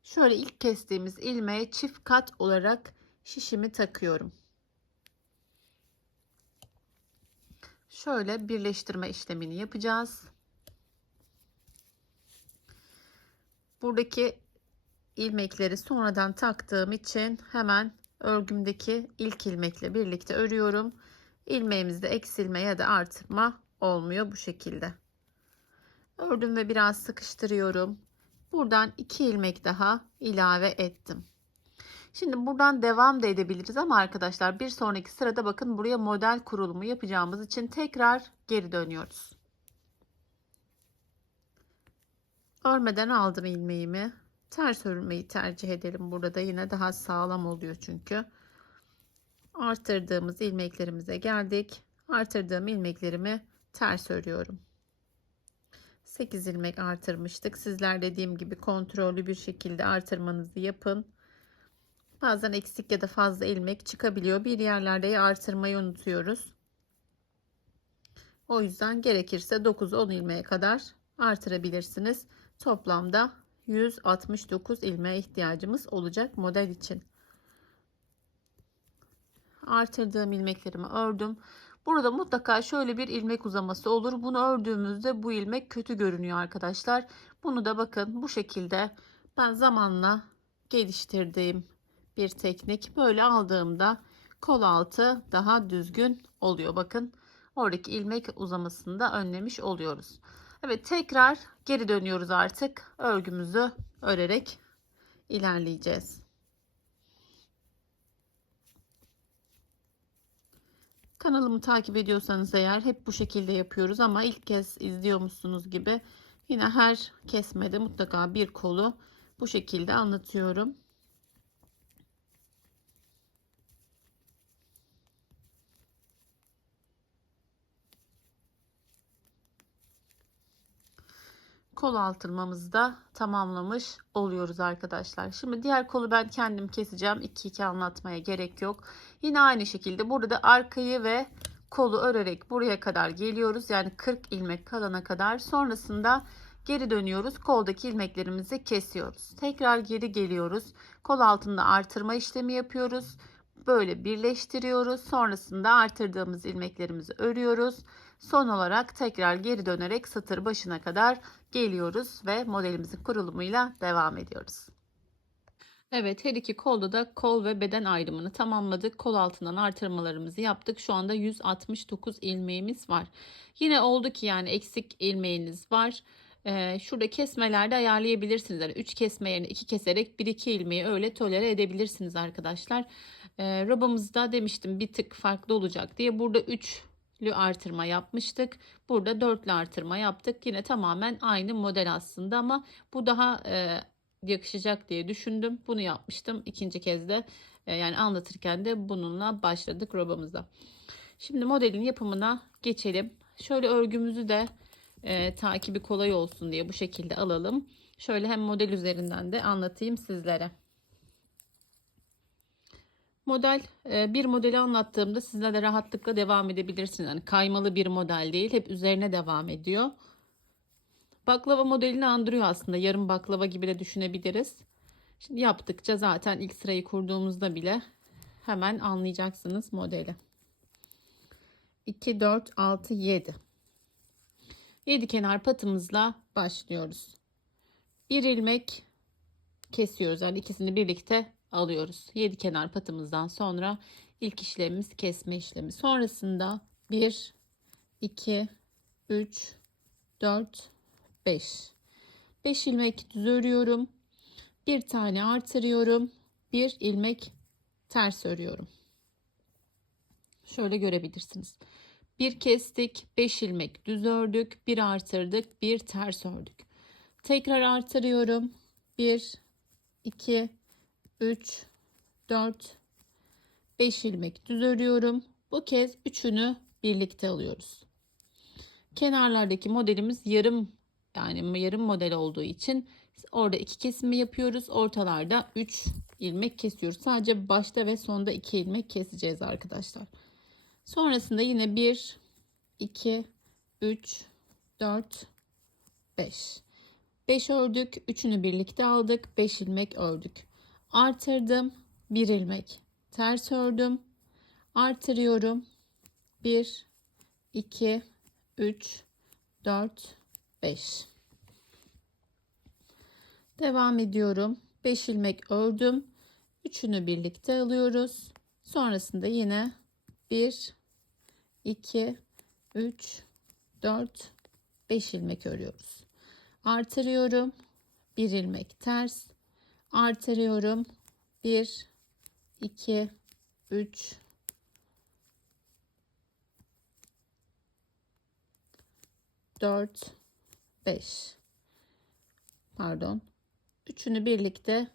Şöyle ilk kestiğimiz ilmeğe çift kat olarak şişimi takıyorum. Şöyle birleştirme işlemini yapacağız. Buradaki ilmekleri sonradan taktığım için hemen örgümdeki ilk ilmekle birlikte örüyorum. İlmeğimizde eksilme ya da artırma olmuyor bu şekilde. Ördüm ve biraz sıkıştırıyorum. Buradan 2 ilmek daha ilave ettim. Şimdi buradan devam da edebiliriz ama arkadaşlar bir sonraki sırada bakın buraya model kurulumu yapacağımız için tekrar geri dönüyoruz. Örmeden aldım ilmeğimi. Ters örmeyi tercih edelim. Burada yine daha sağlam oluyor çünkü. Artırdığımız ilmeklerimize geldik. Artırdığım ilmeklerimi ters örüyorum. 8 ilmek artırmıştık. Sizler dediğim gibi kontrollü bir şekilde artırmanızı yapın. Bazen eksik ya da fazla ilmek çıkabiliyor. Bir yerlerde artırmayı unutuyoruz. O yüzden gerekirse 9-10 ilmeğe kadar artırabilirsiniz. Toplamda 169 ilmeğe ihtiyacımız olacak model için. Artırdığım ilmeklerimi ördüm. Burada mutlaka şöyle bir ilmek uzaması olur. Bunu ördüğümüzde bu ilmek kötü görünüyor arkadaşlar. Bunu da bakın bu şekilde ben zamanla geliştirdiğim bir teknik. Böyle aldığımda kol altı daha düzgün oluyor. Bakın oradaki ilmek uzamasını da önlemiş oluyoruz. Evet, tekrar geri dönüyoruz artık. Örgümüzü örerek ilerleyeceğiz. Kanalımı takip ediyorsanız eğer hep bu şekilde yapıyoruz ama ilk kez izliyormuşsunuz gibi yine her kesmede mutlaka bir kolu bu şekilde anlatıyorum. Kol altırmamızı da tamamlamış oluyoruz arkadaşlar. Şimdi diğer kolu ben kendim keseceğim. 2-2 anlatmaya gerek yok. Yine aynı şekilde burada arkayı ve kolu örerek buraya kadar geliyoruz. Yani 40 ilmek kalana kadar. Sonrasında geri dönüyoruz. Koldaki ilmeklerimizi kesiyoruz. Tekrar geri geliyoruz. Kol altında artırma işlemi yapıyoruz. Böyle birleştiriyoruz. Sonrasında artırdığımız ilmeklerimizi örüyoruz. Son olarak tekrar geri dönerek satır başına kadar geliyoruz ve modelimizin kurulumuyla devam ediyoruz. Evet, her iki kolda da kol ve beden ayrımını tamamladık. Kol altından artırmalarımızı yaptık. Şu anda 169 ilmeğimiz var. Yine oldu ki yani eksik ilmeğiniz var. Şurada kesmelerde ayarlayabilirsiniz. Yani 3 kesme yerine 2 keserek 1-2 ilmeği öyle tolere edebilirsiniz arkadaşlar. Robamızda demiştim bir tık farklı olacak diye burada 3'lü artırma yapmıştık. Burada 4'lü artırma yaptık. Yine tamamen aynı model aslında ama bu daha yakışacak diye düşündüm. Bunu yapmıştım. İkinci kez de yani anlatırken de bununla başladık robamıza. Şimdi modelin yapımına geçelim. Şöyle örgümüzü de takibi kolay olsun diye bu şekilde alalım. Şöyle hem model üzerinden de anlatayım sizlere. Bir modeli anlattığımda sizler de rahatlıkla devam edebilirsiniz. Yani kaymalı bir model değil, hep üzerine devam ediyor. Baklava modelini andırıyor aslında. Yarım baklava gibi de düşünebiliriz. Şimdi yaptıkça zaten ilk sırayı kurduğumuzda bile hemen anlayacaksınız modeli. 2, 4, 6, 7. 7 kenar patımızla başlıyoruz. Bir ilmek kesiyoruz. Yani ikisini birlikte alıyoruz. 7 kenar patımızdan sonra ilk işlemimiz kesme işlemi. Sonrasında 1, 2, 3, 4, 5. 5 ilmek düz örüyorum. Bir tane artırıyorum. Bir ilmek ters örüyorum. Şöyle görebilirsiniz. Bir kestik, 5 ilmek düz ördük, bir artırdık, bir ters ördük. Tekrar artırıyorum. 1, 2, 3, 4, 5 ilmek düz örüyorum. Bu kez üçünü birlikte alıyoruz. Kenarlardaki modelimiz yarım, yani yarım model olduğu için orada 2 kesimi yapıyoruz. Ortalarda 3 ilmek kesiyoruz. Sadece başta ve sonda 2 ilmek keseceğiz arkadaşlar. Sonrasında yine 1, 2, 3, 4, 5. 5 ördük. Üçünü birlikte aldık. 5 ilmek ördük. Artırdım. 1 ilmek ters ördüm. Artırıyorum. 1, 2, 3, 4, 5. Devam ediyorum. 5 ilmek ördüm. Üçünü birlikte alıyoruz. Sonrasında yine 1, 2, 3, 4, 5 ilmek örüyoruz. Artırıyorum. 1 ilmek ters. Artırıyorum. 1, 2, 3, 4, 5. Pardon. Üçünü birlikte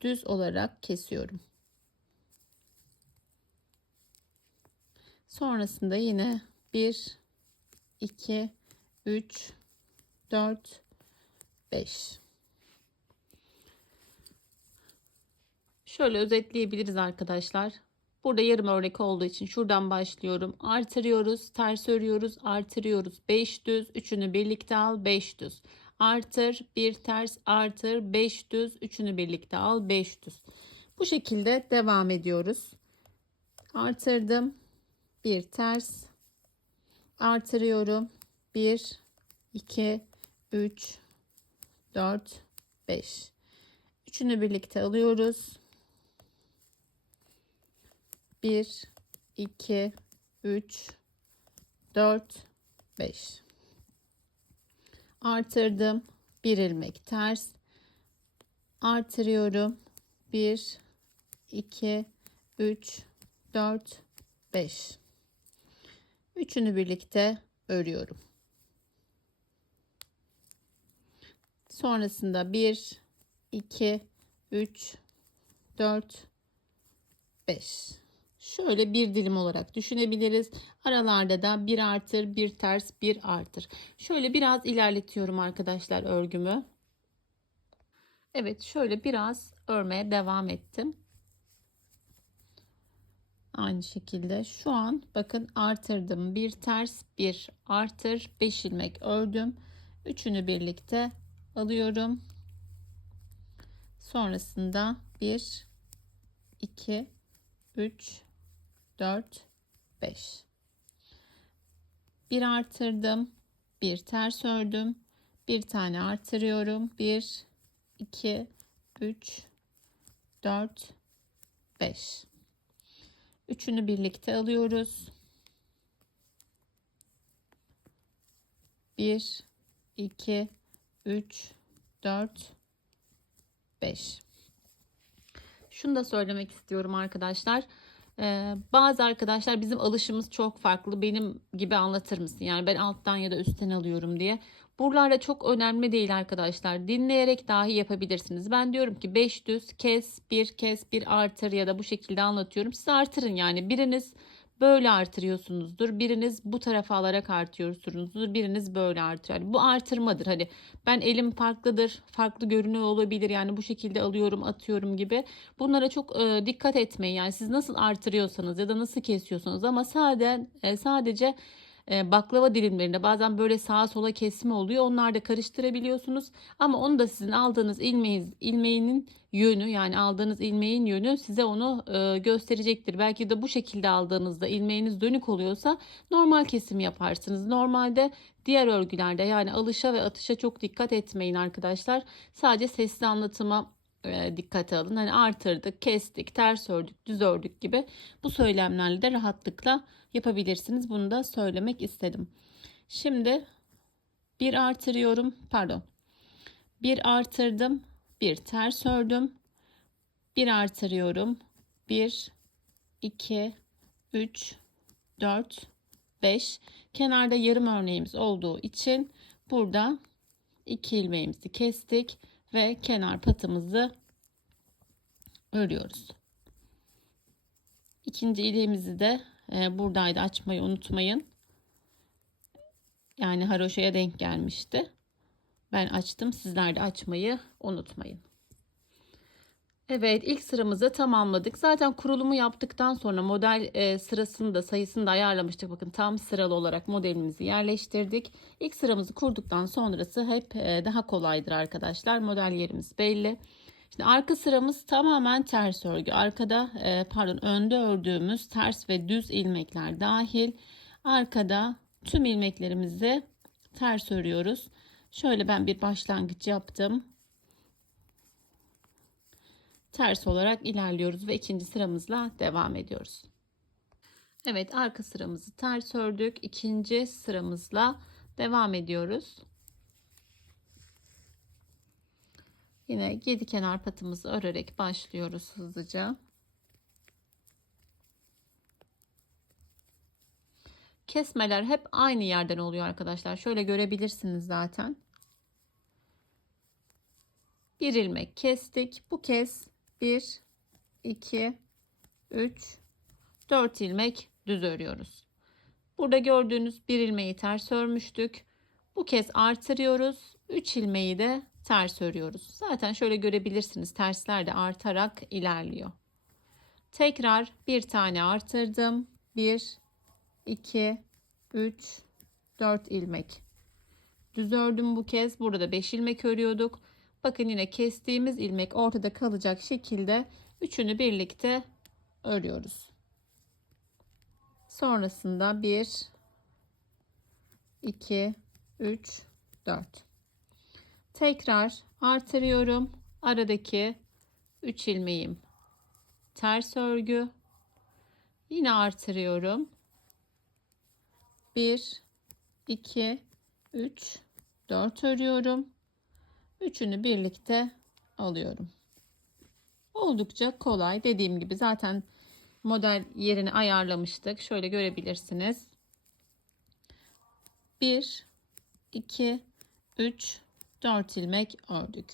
düz olarak kesiyorum. Sonrasında yine 1, 2, 3, 4, 5. Şöyle özetleyebiliriz arkadaşlar. Burada yarım örnek olduğu için şuradan başlıyorum. Artırıyoruz, ters örüyoruz, artırıyoruz. 5 düz, üçünü birlikte al, 5 düz. Artır, bir ters, artır, 5 düz, üçünü birlikte al, 5 düz. Bu şekilde devam ediyoruz. Artırdım, bir ters, Artırıyorum. 1, 2, 3, 4, 5. Üçünü birlikte alıyoruz. 1, 2, 3, 4, 5. Artırdım. Bir ilmek ters. Artırıyorum. 1, 2, 3, 4, 5. Üçünü birlikte örüyorum. Sonrasında 1, 2, 3, 4, 5. Şöyle bir dilim olarak düşünebiliriz. Aralarda da bir artır, bir ters, bir artır. Şöyle biraz ilerletiyorum arkadaşlar örgümü. Evet, şöyle biraz örmeye devam ettim. Aynı şekilde şu an bakın artırdım. Bir ters, bir artır, 5 ilmek ördüm. Üçünü birlikte alıyorum. Sonrasında 1, 2, 3, 4, 5. Bir artırdım. Bir ters ördüm. Bir tane artırıyorum. 1, 2, 3, 4, 5. Üçünü birlikte alıyoruz. 1, 2, 3, 4, 5. Şunu da söylemek istiyorum arkadaşlar. Bazı arkadaşlar bizim alışımız çok farklı. Benim gibi anlatır mısın? Yani ben alttan ya da üstten alıyorum diye. Buralarda çok önemli değil arkadaşlar. Dinleyerek dahi yapabilirsiniz. Ben diyorum ki 5 düz kes bir artır ya da bu şekilde anlatıyorum. Siz artırın yani. Biriniz böyle artırıyorsunuzdur. Biriniz bu tarafa alarak artıyorsunuzdur. Biriniz böyle artırıyor. Yani bu artırmadır. Hani ben elim farklıdır. Farklı görünüyor olabilir. Yani bu şekilde alıyorum, atıyorum gibi. Bunlara çok dikkat etmeyin. Yani siz nasıl artırıyorsanız ya da nasıl kesiyorsanız ama sadece baklava dilimlerinde bazen böyle sağa sola kesme oluyor. Onları da karıştırabiliyorsunuz. Ama onu da sizin aldığınız ilmeğinin yönü, yani aldığınız ilmeğin yönü size onu gösterecektir. Belki de bu şekilde aldığınızda ilmeğiniz dönük oluyorsa normal kesim yaparsınız. Normalde diğer örgülerde yani alışa ve atışa çok dikkat etmeyin arkadaşlar. Sadece sesli anlatıma dikkate alın. Hani artırdık, kestik, ters ördük, düz ördük gibi bu söylemlerle de rahatlıkla yapabilirsiniz. Bunu da söylemek istedim. Şimdi bir artırıyorum. Pardon. Bir artırdım. Bir ters ördüm. Bir artırıyorum. 1, 2, 3, 4, 5. Kenarda yarım örneğimiz olduğu için burada 2 ilmeğimizi kestik ve kenar patımızı örüyoruz. İkinci ilmeğimizi de buradaydı, açmayı unutmayın. Yani haroşaya denk gelmişti. Ben açtım. Sizler de açmayı unutmayın. Evet, ilk sıramızı tamamladık. Zaten kurulumu yaptıktan sonra model sırasını da sayısını da ayarlamıştık. Bakın tam sıralı olarak modelimizi yerleştirdik. İlk sıramızı kurduktan sonrası hep daha kolaydır arkadaşlar. Model yerimiz belli. Şimdi arka sıramız tamamen ters örgü. Arkada önde ördüğümüz ters ve düz ilmekler dahil. Arkada tüm ilmeklerimizi ters örüyoruz. Şöyle ben bir başlangıç yaptım. Ters olarak ilerliyoruz ve ikinci sıramızla devam ediyoruz. Evet, arka sıramızı ters ördük. İkinci sıramızla devam ediyoruz. Yine 7 kenar patımızı örerek başlıyoruz hızlıca. Kesmeler hep aynı yerden oluyor arkadaşlar. Şöyle görebilirsiniz zaten. Bir ilmek kestik. Bu kez 1, 2, 3, 4 ilmek düz örüyoruz. Burada gördüğünüz bir ilmeği ters örmüştük. Bu kez artırıyoruz. 3 ilmeği de ters örüyoruz. Zaten şöyle görebilirsiniz. Tersler de artarak ilerliyor. Tekrar bir tane artırdım. 1, 2, 3, 4 ilmek. Düz ördüm bu kez. Burada da 5 ilmek örüyorduk. Bakın yine kestiğimiz ilmek ortada kalacak şekilde üçünü birlikte örüyoruz. Sonrasında 1, 2, 3, 4. Tekrar artırıyorum. Aradaki 3 ilmeğim ters örgü. Yine artırıyorum. 1, 2, 3, 4 örüyorum. Üçünü birlikte alıyorum. Oldukça kolay. Dediğim gibi zaten model yerini ayarlamıştık. Şöyle görebilirsiniz. 1, 2, 3, 4 ilmek ördük.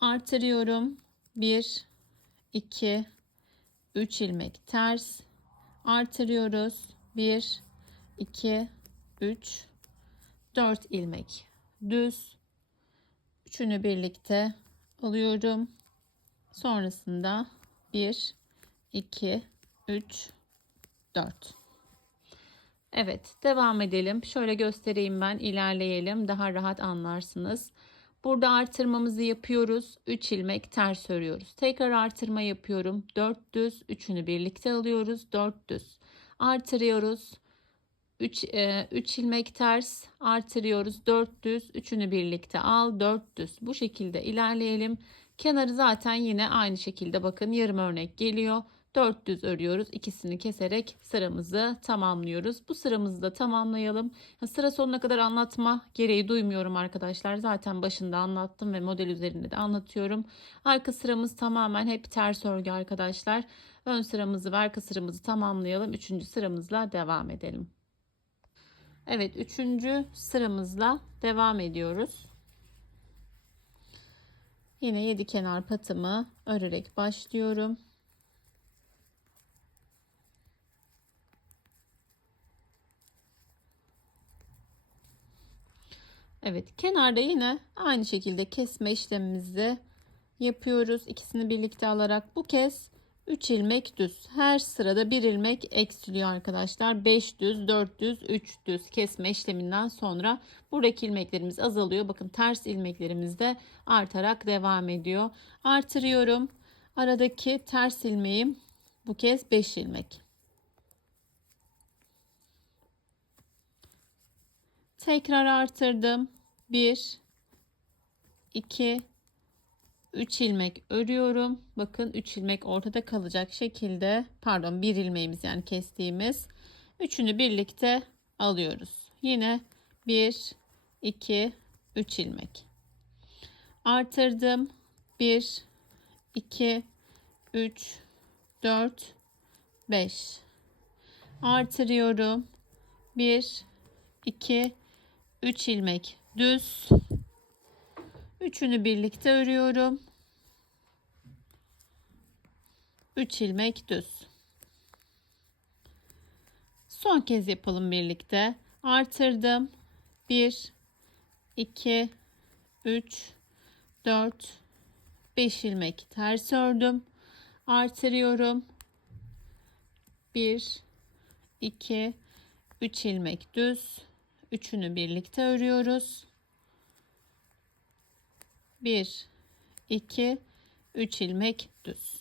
Artırıyorum. 1, 2, 3 ilmek ters. Artırıyoruz. 1, 2, 3, 4 ilmek düz. Üçünü birlikte alıyorum. Sonrasında 1, 2, 3, 4. Evet, devam edelim. Şöyle göstereyim ben, ilerleyelim. Daha rahat anlarsınız. Burada artırmamızı yapıyoruz. 3 ilmek ters örüyoruz. Tekrar artırma yapıyorum. 4 düz, üçünü birlikte alıyoruz. 4 düz. Artırıyoruz. 3 ilmek ters, artırıyoruz. 4 düz, üçünü birlikte al. 4 düz. Bu şekilde ilerleyelim. Kenarı zaten yine aynı şekilde bakın yarım örnek geliyor. 4 düz örüyoruz. İkisini keserek sıramızı tamamlıyoruz. Bu sıramızı da tamamlayalım. Sıra sonuna kadar anlatma gereği duymuyorum arkadaşlar. Zaten başında anlattım ve model üzerinde de anlatıyorum. Arka sıramız tamamen hep ters örgü arkadaşlar. Ön sıramızı ve arka sıramızı tamamlayalım. 3. sıramızla devam edelim. Evet, 3. sıramızla devam ediyoruz. Yine 7 kenar patımı örerek başlıyorum. Evet, kenarda yine aynı şekilde kesme işlemimizi yapıyoruz. İkisini birlikte alarak bu kez 3 ilmek düz. Her sırada 1 ilmek eksiliyor arkadaşlar. 5 düz, 4 düz, 3 düz kesme işleminden sonra buradaki ilmeklerimiz azalıyor. Bakın ters ilmeklerimiz de artarak devam ediyor. Artırıyorum. Aradaki ters ilmeğim bu kez 5 ilmek. Tekrar artırdım. 1, 2, 3 ilmek örüyorum. Bakın 3 ilmek ortada kalacak şekilde, pardon, 1 ilmeğimiz yani kestiğimiz. Üçünü birlikte alıyoruz. Yine 1, 2, 3 ilmek. Artırdım. 1, 2, 3, 4, 5. Artırıyorum. 1, 2, 3 ilmek düz. Üçünü birlikte örüyorum. 3 ilmek düz. Son kez yapalım birlikte. Artırdım. 1, 2, 3, 4, 5 ilmek ters ördüm. Artırıyorum. 1, 2, 3 ilmek düz. Üçünü birlikte örüyoruz. 1, 2, 3 ilmek düz.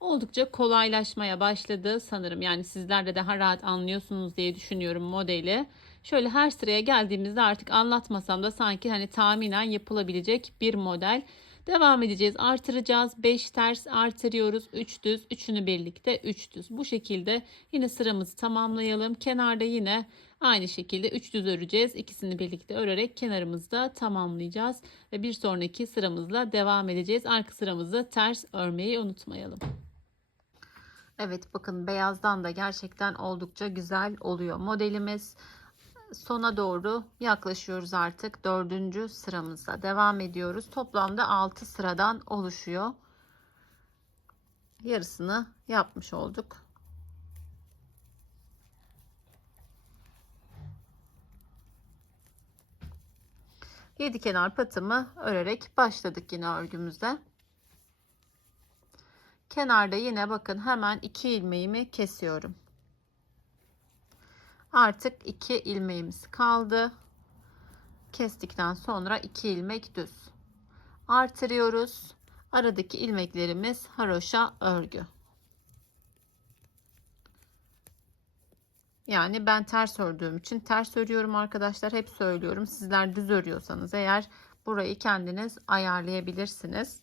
Oldukça kolaylaşmaya başladı sanırım. Yani sizler de daha rahat anlıyorsunuz diye düşünüyorum modeli. Şöyle her sıraya geldiğimizde artık anlatmasam da sanki hani tahminen yapılabilecek bir model. Devam edeceğiz. Artıracağız. 5 ters artırıyoruz. 3 düz. Üçünü birlikte 3 düz. Bu şekilde yine sıramızı tamamlayalım. Kenarda yine aynı şekilde 3 düz öreceğiz. İkisini birlikte örerek kenarımızı da tamamlayacağız. Ve bir sonraki sıramızla devam edeceğiz. Arka sıramızı ters örmeyi unutmayalım. Evet, bakın beyazdan da gerçekten oldukça güzel oluyor modelimiz. Sona doğru yaklaşıyoruz artık. 4. sıramıza devam ediyoruz. Toplamda 6 sıradan oluşuyor. Yarısını yapmış olduk. Yedi kenar patımı örerek başladık yine örgümüze. Kenarda yine bakın hemen 2 ilmeğimi kesiyorum. Artık 2 ilmeğimiz kaldı. Kestikten sonra 2 ilmek düz. Artırıyoruz. Aradaki ilmeklerimiz haroşa örgü. Yani ben ters ördüğüm için ters örüyorum arkadaşlar. Hep söylüyorum. Sizler düz örüyorsanız eğer burayı kendiniz ayarlayabilirsiniz.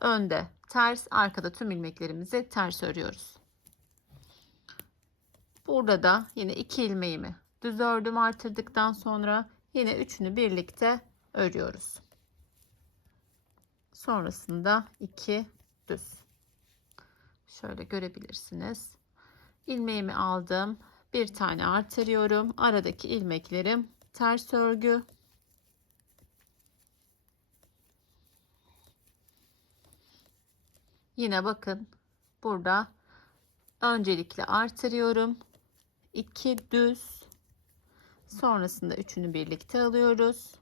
Önde ters, arkada tüm ilmeklerimizi ters örüyoruz. Burada da yine 2 ilmeğimi düz ördüm, artırdıktan sonra yine üçünü birlikte örüyoruz. Sonrasında 2 düz. Şöyle görebilirsiniz. İlmeğimi aldım. Bir tane artırıyorum. Aradaki ilmeklerim ters örgü. Yine bakın burada öncelikle artırıyorum. 2 düz. Sonrasında üçünü birlikte alıyoruz.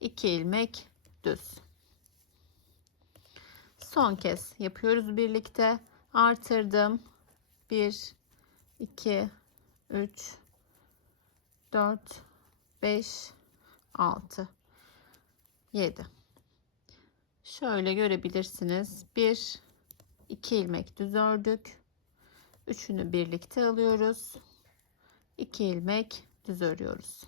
2 ilmek düz. Son kez yapıyoruz birlikte. Artırdım. 1 2 3 4 5 6 7. Şöyle görebilirsiniz. 1 2 ilmek düz ördük. Üçünü birlikte alıyoruz. 2 ilmek düz örüyoruz.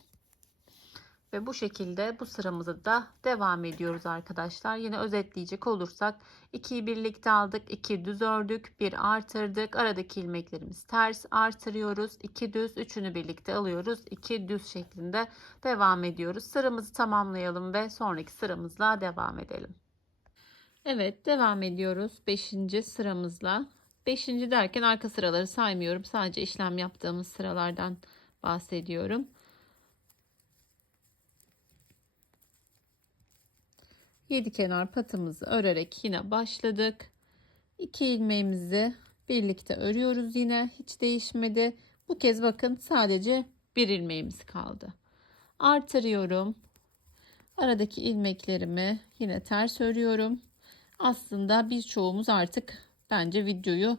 Ve bu şekilde bu sıramızı da devam ediyoruz arkadaşlar. Yine özetleyecek olursak 2'yi birlikte aldık, 2 düz ördük, 1 artırdık. Aradaki ilmeklerimiz ters, artırıyoruz. 2 düz, üçünü birlikte alıyoruz. 2 düz şeklinde devam ediyoruz. Sıramızı tamamlayalım ve sonraki sıramızla devam edelim. Evet, devam ediyoruz 5. sıramızla. 5. derken arka sıraları saymıyorum. Sadece işlem yaptığımız sıralardan bahsediyorum. 7 kenar patımızı örerek yine başladık. 2 ilmeğimizi birlikte örüyoruz, yine hiç değişmedi. Bu kez bakın sadece bir ilmeğimiz kaldı. Artırıyorum. Aradaki ilmeklerimi yine ters örüyorum. Aslında birçoğumuz artık bence videoyu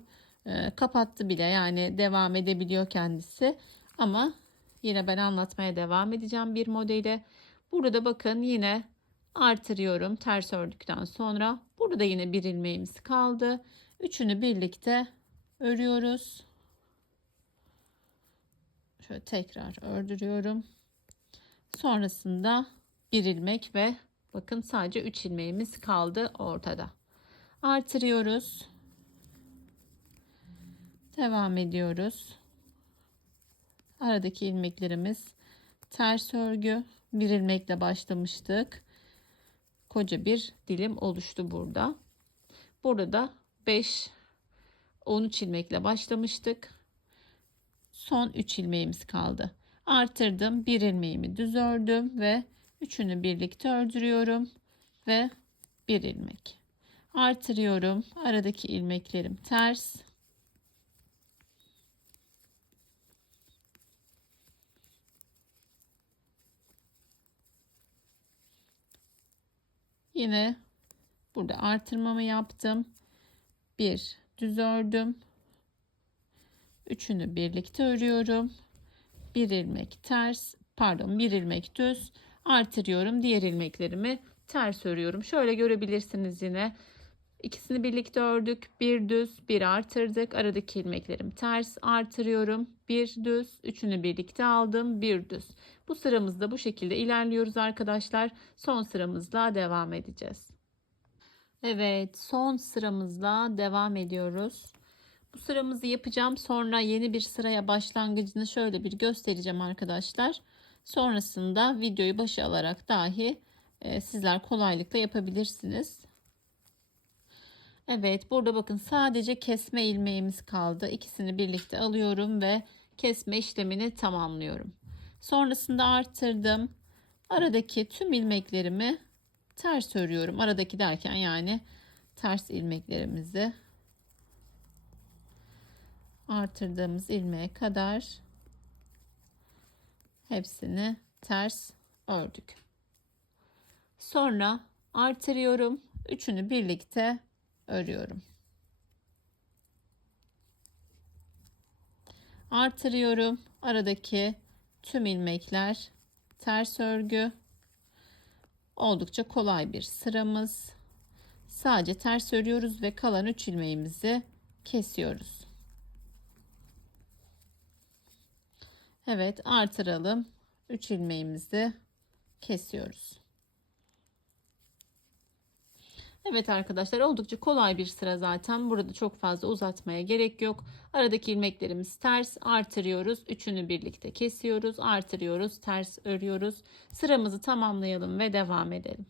kapattı bile, yani devam edebiliyor kendisi. Ama yine ben anlatmaya devam edeceğim bir modeli. Burada bakın yine artırıyorum ters ördükten sonra. Burada yine bir ilmeğimiz kaldı. Üçünü birlikte örüyoruz. Şöyle tekrar ördürüyorum. Sonrasında bir ilmek ve bakın sadece 3 ilmeğimiz kaldı ortada. Artırıyoruz. Devam ediyoruz. Aradaki ilmeklerimiz ters örgü. Bir ilmekle başlamıştık. Koca bir dilim oluştu burada. Burada da 5 13 ilmekle başlamıştık. Son 3 ilmeğimiz kaldı. Artırdım. Bir ilmeğimi düz ördüm ve üçünü birlikte ördürüyorum ve bir ilmek. Artırıyorum. Aradaki ilmeklerim ters. Yine burada artırmamı yaptım. Bir düz ördüm. Üçünü birlikte örüyorum. Bir ilmek ters, pardon, bir ilmek düz, artırıyorum. Diğer ilmeklerimi ters örüyorum. Şöyle görebilirsiniz yine. İkisini birlikte ördük. Bir düz, bir artırdık. Aradaki ilmeklerim ters, artırıyorum. Bir düz, üçünü birlikte aldım. Bir düz. Bu sıramızda bu şekilde ilerliyoruz arkadaşlar. Son sıramızla devam edeceğiz. Evet, son sıramızla devam ediyoruz. Bu sıramızı yapacağım. Sonra yeni bir sıraya başlangıcını şöyle bir göstereceğim arkadaşlar. Sonrasında videoyu başa alarak dahi sizler kolaylıkla yapabilirsiniz. Evet, burada bakın sadece kesme ilmeğimiz kaldı. İkisini birlikte alıyorum ve kesme işlemini tamamlıyorum. Sonrasında artırdım. Aradaki tüm ilmeklerimi ters örüyorum. Aradaki derken yani ters ilmeklerimizi artırdığımız ilmeğe kadar hepsini ters ördük. Sonra artırıyorum. Üçünü birlikte örüyorum. Artırıyorum. Aradaki tüm ilmekler ters örgü. Oldukça kolay bir sıramız. Sadece ters örüyoruz ve kalan 3 ilmeğimizi kesiyoruz. Evet, artıralım. 3 ilmeğimizi kesiyoruz. Evet arkadaşlar, oldukça kolay bir sıra zaten. Burada çok fazla uzatmaya gerek yok. Aradaki ilmeklerimiz ters, artırıyoruz. Üçünü birlikte kesiyoruz, artırıyoruz, ters örüyoruz. Sıramızı tamamlayalım ve devam edelim.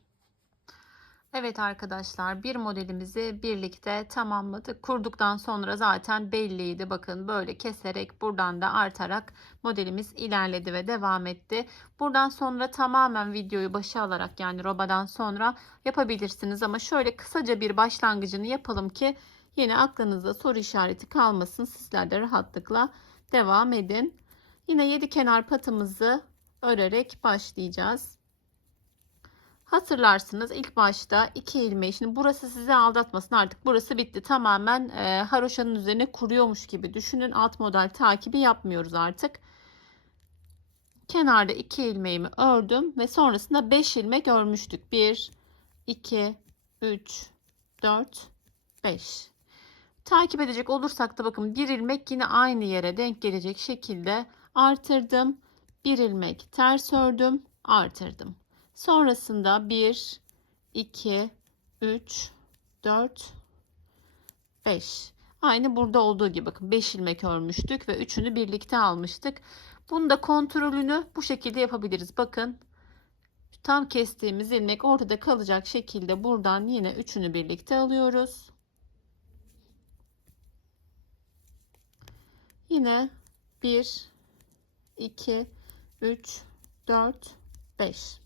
Evet arkadaşlar, bir modelimizi birlikte tamamladık. Kurduktan sonra zaten belliydi. Bakın böyle keserek buradan da artarak modelimiz ilerledi ve devam etti. Buradan sonra tamamen videoyu başa alarak, yani robadan sonra yapabilirsiniz. Ama şöyle kısaca bir başlangıcını yapalım ki yine aklınızda soru işareti kalmasın. Sizler de rahatlıkla devam edin. Yine 7 kenar patımızı örerek başlayacağız. Hatırlarsınız ilk başta 2 ilmeği, şimdi burası sizi aldatmasın, artık burası bitti, tamamen haroşanın üzerine kuruyormuş gibi düşünün. Alt model takibi yapmıyoruz artık. Kenarda 2 ilmeğimi ördüm ve sonrasında 5 ilmek örmüştük. 1 2 3 4 5. Takip edecek olursak da bakın, bir ilmek yine aynı yere denk gelecek şekilde artırdım. Bir ilmek ters ördüm, artırdım. Sonrasında 1 2 3 4 5. Aynı burada olduğu gibi bakın, 5 ilmek örmüştük ve üçünü birlikte almıştık. Bunu da kontrolünü bu şekilde yapabiliriz. Bakın, tam kestiğimiz ilmek ortada kalacak şekilde buradan yine üçünü birlikte alıyoruz. Yine 1 2 3 4 5.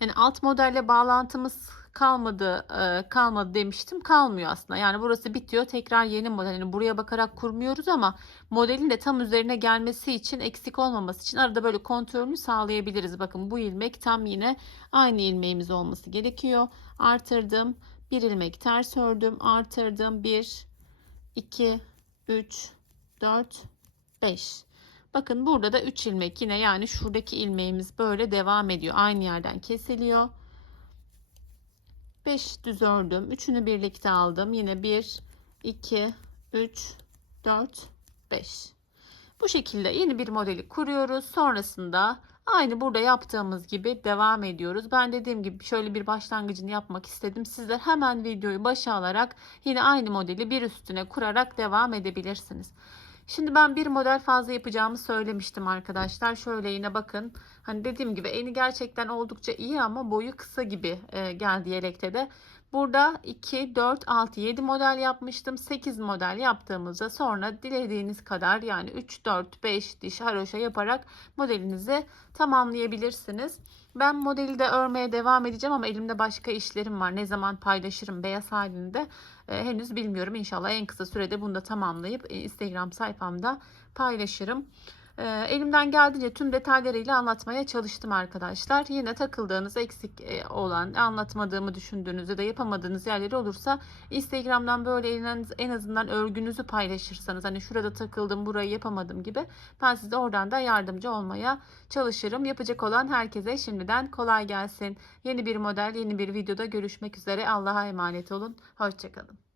Yani alt modelle bağlantımız kalmadı demiştim. Kalmıyor aslında. Yani burası bitiyor. Tekrar yeni model. Yani buraya bakarak kurmuyoruz ama modelin de tam üzerine gelmesi için, eksik olmaması için arada böyle kontrolünü sağlayabiliriz. Bakın, bu ilmek tam yine aynı ilmeğimiz olması gerekiyor. Artırdım. Bir ilmek ters ördüm. Artırdım. 1 2 3 4 5. Bakın burada da 3 ilmek yine, yani şuradaki ilmeğimiz böyle devam ediyor. Aynı yerden kesiliyor. 5 düz ördüm. Üçünü birlikte aldım. Yine 1 2 3 4 5. Bu şekilde yeni bir modeli kuruyoruz. Sonrasında aynı burada yaptığımız gibi devam ediyoruz. Ben dediğim gibi şöyle bir başlangıcını yapmak istedim. Sizler hemen videoyu başa alarak yine aynı modeli bir üstüne kurarak devam edebilirsiniz. Şimdi ben bir model fazla yapacağımı söylemiştim arkadaşlar. Şöyle yine bakın. Hani dediğim gibi eni gerçekten oldukça iyi ama boyu kısa gibi geldi yelekte de. Burada 2, 4, 6, 7 model yapmıştım. 8 model yaptığımızda sonra dilediğiniz kadar, yani 3, 4, 5 diş haroşa yaparak modelinizi tamamlayabilirsiniz. Ben modeli de örmeye devam edeceğim ama elimde başka işlerim var. Ne zaman paylaşırım beyaz halinde henüz bilmiyorum. İnşallah en kısa sürede bunu da tamamlayıp Instagram sayfamda paylaşırım. Elimden geldiğince tüm detaylarıyla anlatmaya çalıştım arkadaşlar. Yine takıldığınız, eksik olan, anlatmadığımı düşündüğünüz ya da yapamadığınız yerleri olursa Instagram'dan böyle en azından örgünüzü paylaşırsanız, hani şurada takıldım, burayı yapamadım gibi, ben size oradan da yardımcı olmaya çalışırım. Yapacak olan herkese şimdiden kolay gelsin. Yeni bir model, yeni bir videoda görüşmek üzere. Allah'a emanet olun. Hoşça kalın.